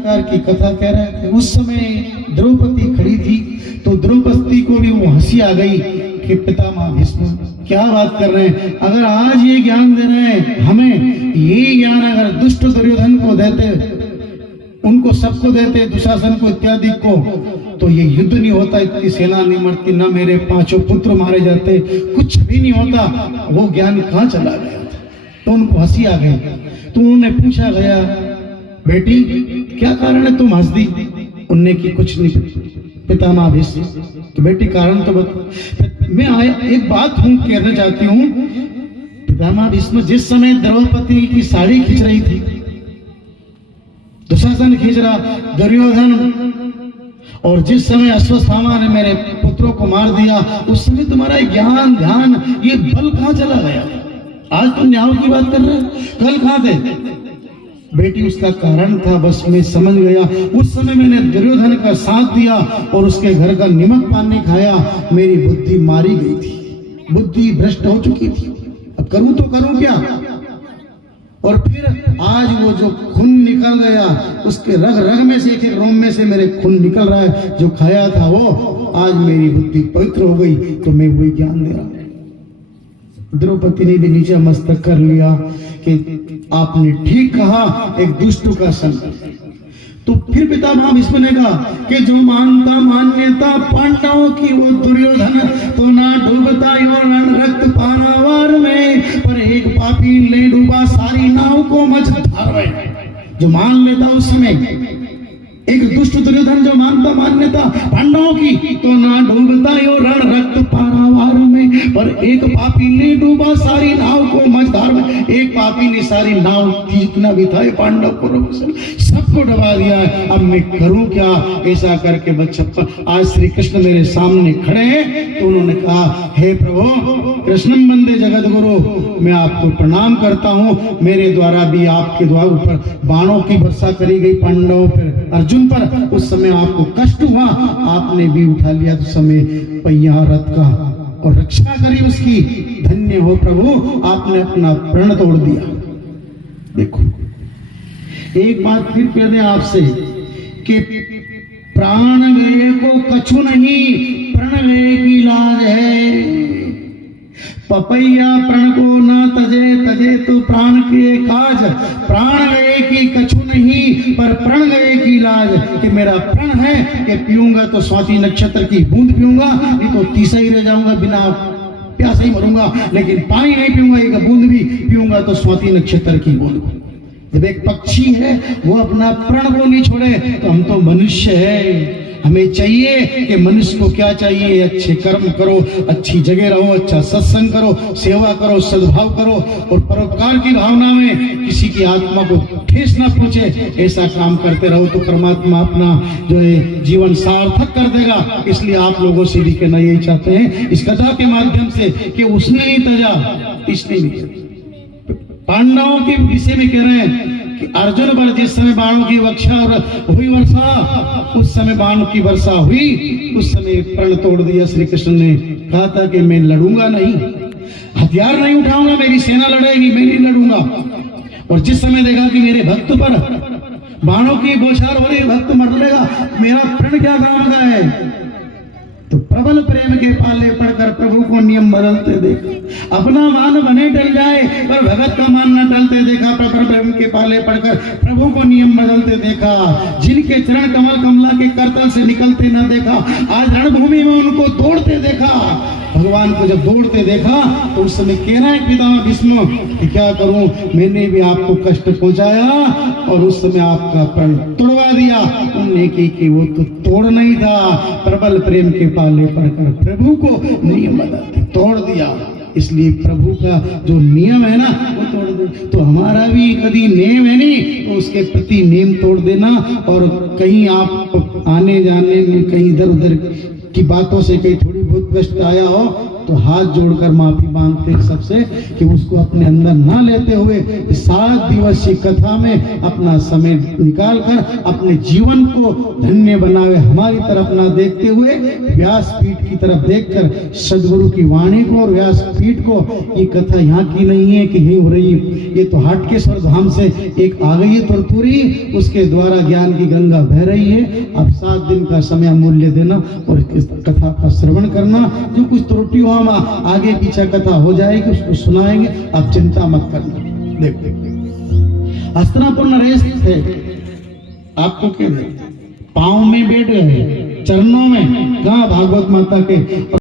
की कथा कह रहे थे। उस समय द्रौपदी खड़ी थी तो द्रौपदी को भी वो हंसी आ गई कि पितामह भीष्म क्या बात कर रहे हैं। अगर आज ये ज्ञान दे रहे हैं हमें, ये ज्ञान अगर दुष्ट दुर्योधन को देते, उनको सबको देते, दुशासन को इत्यादि को, तो ये युद्ध नहीं होता, इतनी सेना नहीं मरती, ना मेरे 5 पुत्र मारे जाते, कुछ भी नहीं होता। वो ज्ञान कहाँ चला गया था? तो उनको हंसी आ गई। तो उन्होंने पूछा गया, बेटी क्या कारण है तुम हंस दी? उनने की कुछ नहीं पितामह भीष्म। तो बेटी कारण तो बता। मैं एक बात कहना चाहती हूँ, पितामह भीष्म जिस समय द्रौपदी की साड़ी खींच रही थी, दुशासन खींच रहा, दुर्योधन, और जिस समय अश्वत्थामा ने मेरे पुत्रों को मार दिया, उस समय तुम्हारा ज्ञान ध्यान ये बल कहाँ चला गया? आज तुम न्याय की बात कर रहे हो, कल कहाँ थे? बेटी उसका कारण था, बस मैं समझ गया। उस समय मैंने दुर्योधन का साथ दिया और उसके घर का नमक पानी खाया, मेरी बुद्धि मारी गई थी, बुद्धि भ्रष्ट हो चुकी थी। अब करूं तो करूं क्या? और फिर आज वो जो खून निकल गया, उसके रग रग में से, एक एक रोम में से मेरे खून निकल रहा है, जो खाया था वो, आज मेरी बुद्धि पवित्र हो गई, तो मैं वही ज्ञान दे रहा हूं। द्रौपदी ने भी नीचे मस्तक कर लिया कि आपने ठीक कहा, एक दुष्ट का संग। तो फिर पितामह भीष्म ने कहा कि जो मानता मान्यता पांडवों की वो दुर्योधन, तो ना डूबता यो रण रक्त पानावार में, पर एक पापी ले डूबा सारी नाव को मझधार में। जो मान लेता उस समय, एक दुष्ट दुर्योधन जो मानता मान्यता पांडवों की, तो ना डूबता यो रण रक्त पारावार में, पर एक पापी ने डूबा सारी नाव को मझधार में। एक पापी ने सारी नाव जितना भी था पांडव को सबको डुबा दिया है। अब मैं करूं क्या? ऐसा करके बच्चा, आज श्री कृष्ण मेरे सामने खड़े हैं, तो उन्होंने कहा, हे प्रभु कृष्णम वंदे जगत गुरु, मैं आपको प्रणाम करता हूं। मेरे द्वारा भी आपके द्वारा ऊपर बाणों की वर्षा करी गई पांडवों पर, अर्जुन पर। उस समय आपको कष्ट हुआ, आपने भी उठा लिया उस समय पहिया रथ का और रक्षा करी उसकी। धन्य हो प्रभु, आपने अपना प्रण तोड़ दिया। देखो एक बात फिर कह दें आपसे कि प्राण गए को कछु नहीं, प्रण गए की लाज है। पपैया प्रण को ना तजे, तजे तो प्राण के काज। प्राण गए की कछु नहीं, पर प्रण गए की लाज। कि मेरा प्रण है कि पीऊंगा तो स्वाति नक्षत्र की बूंद पीऊंगा, नहीं तो तीसा ही रह जाऊंगा, बिना प्यासा ही मरूंगा। लेकिन पानी नहीं पीऊंगा, एक बूंद भी पीऊंगा तो स्वाति नक्षत्र की बूंद। जब एक पक्षी है वो अपना प्रण को नहीं छोड़े, तो हम तो मनुष्य है। हमें चाहिए कि मनुष्य को क्या चाहिए? अच्छे कर्म करो, अच्छी जगह रहो, अच्छा सत्संग करो, सेवा करो, सद्भाव करो, और परोपकार की भावना में किसी की आत्मा को ठेस ना पहुंचे, ऐसा काम करते रहो, तो परमात्मा अपना जो है जीवन सार्थक कर देगा। इसलिए आप लोगों से भी कहना यही चाहते हैं इस कथा के माध्यम से कि उसने नहीं तजा, इसने नहीं। पांडवों के विषय में कह रहे हैं कि अर्जुन पर जिस समय बाणों की वर्षा हुई, उस समय बाणों की वर्षा हुई, उस समय प्रण तोड़ दिया। श्री कृष्ण ने कहा था कि मैं लड़ूंगा नहीं, हथियार नहीं उठाऊंगा, मेरी सेना लड़ेगी, मैं नहीं लड़ूंगा। और जिस समय देखा कि मेरे भक्त पर बाणों की बौछार हो रही, भक्त मर लेगा, मेरा प्रण क्या काम का है? तो प्रबल प्रेम के पाले पड़कर प्रभु को नियम बदलते देखा। अपना मान बने टल जाए, पर भगत का मान न टलते देखा। प्रबल प्रेम के पाले पड़कर प्रभु को नियम बदलते देखा। जिनके चरण कमल कमला के करतल से निकलते न देखा, आज रणभूमि में उनको दौड़ते देखा। भगवान को जब दौड़ते देखा तो उस समय कह रहा है पितामह भीष्म कि क्या करूं, मैंने भी आपको कष्ट पहुंचाया और उस समय आपका प्रण तोड़वा दिया। उनने की कि वो तो तोड़ नहीं था, प्रबल प्रेम के पाले पड़कर प्रभु को नियम बदलते तोड़ दिया। इसलिए प्रभु का जो नियम है ना वो तोड़ दे। तो हमारा भी कभी नेम है नहीं, तो उसके प्रति नेम तोड़ देना। और कहीं आप आने जाने में कहीं इधर उधर की बातों से कहीं थोड़ी बहुत कष्ट आया हो तो हाथ जोड़कर माफी मांगते हैं सबसे कि उसको अपने अंदर ना लेते हुए 7 दिवसीय कथा में अपना समय निकालकर अपने जीवन को धन्य बनावे, हमारी तरफ ना देखते हुए व्यासपीठ की तरफ देखकर सदगुरु की वाणी को और व्यासपीठ को, ये कथा यहाँ की नहीं है कि यही हो रही है, ये तो हाटकेश्वर धाम से एक आ गई है तुरतुरी, उसके द्वारा ज्ञान की गंगा बह रही है। अब 7 दिन का समय मूल्य देना और इस कथा का श्रवण करना, जो कुछ त्रुटि हो हम आगे पीछे कथा हो जाएगी उसको सुनाएंगे, आप चिंता मत करना। देखो हस्तिनापुर नरेश थे, आपको क्या पांव में बैठ गए, चरणों में, कहाँ भागवत माता के